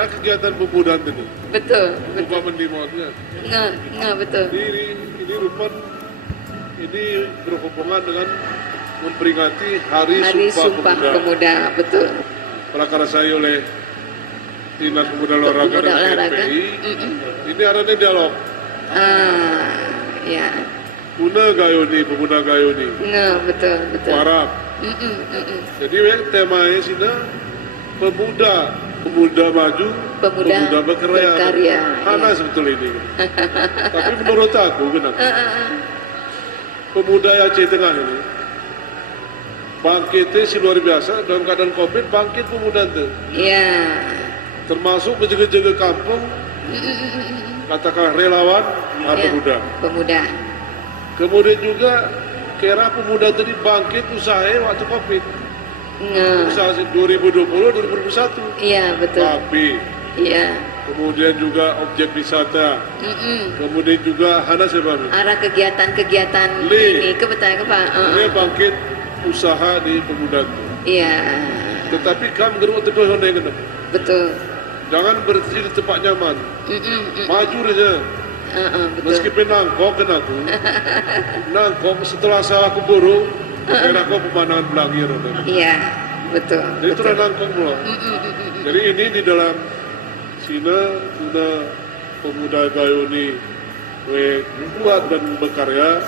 Arah kegiatan pemuda ini. Betul, Rupa betul. mendimotnya. Betul. Ini rupan ini berhubungan dengan memperingati Hari Sumpah Pemuda, betul. Prakarsai oleh Dinas Pemuda Olahraga Pemuda dan Olahraga. KPI. Ini arahnya dialog. Ya. Puna Gayoni, Pemuda Gayoni. Betul. Warap. Jadi temanya sini pemuda maju, pemuda berkarya. Hana sebetulnya ini. Tapi menurut aku benar. Pemuda Aceh Tengah ini bangkitnya si luar biasa dalam keadaan COVID, bangkit pemuda itu. Iya. Termasuk menjaga-jaga kampung, katakanlah relawan, Pemuda. Kemudian juga kira pemuda tadi bangkit usahanya waktu COVID. Usaha 2020-2021. Iya, betul. Tapi Iya. kemudian juga objek wisata. Kemudian juga hana sebab Arah kegiatan-kegiatan ini kebetulan Pak. Dia bangkit usaha di pemuda itu. Iya. Tetapi kami geruk tepi honeng kena. Betul. Jangan berhenti di tempat nyaman. Maju saja. Betul. Meskipun nangkok kena aku. Nangkok setelah saya aku buruk, kira aku pemandangan belangir. Iya, betul. Jadi itu nangkok mula. Jadi ini di dalam sini pemuda Gayoni kuat dan berkarya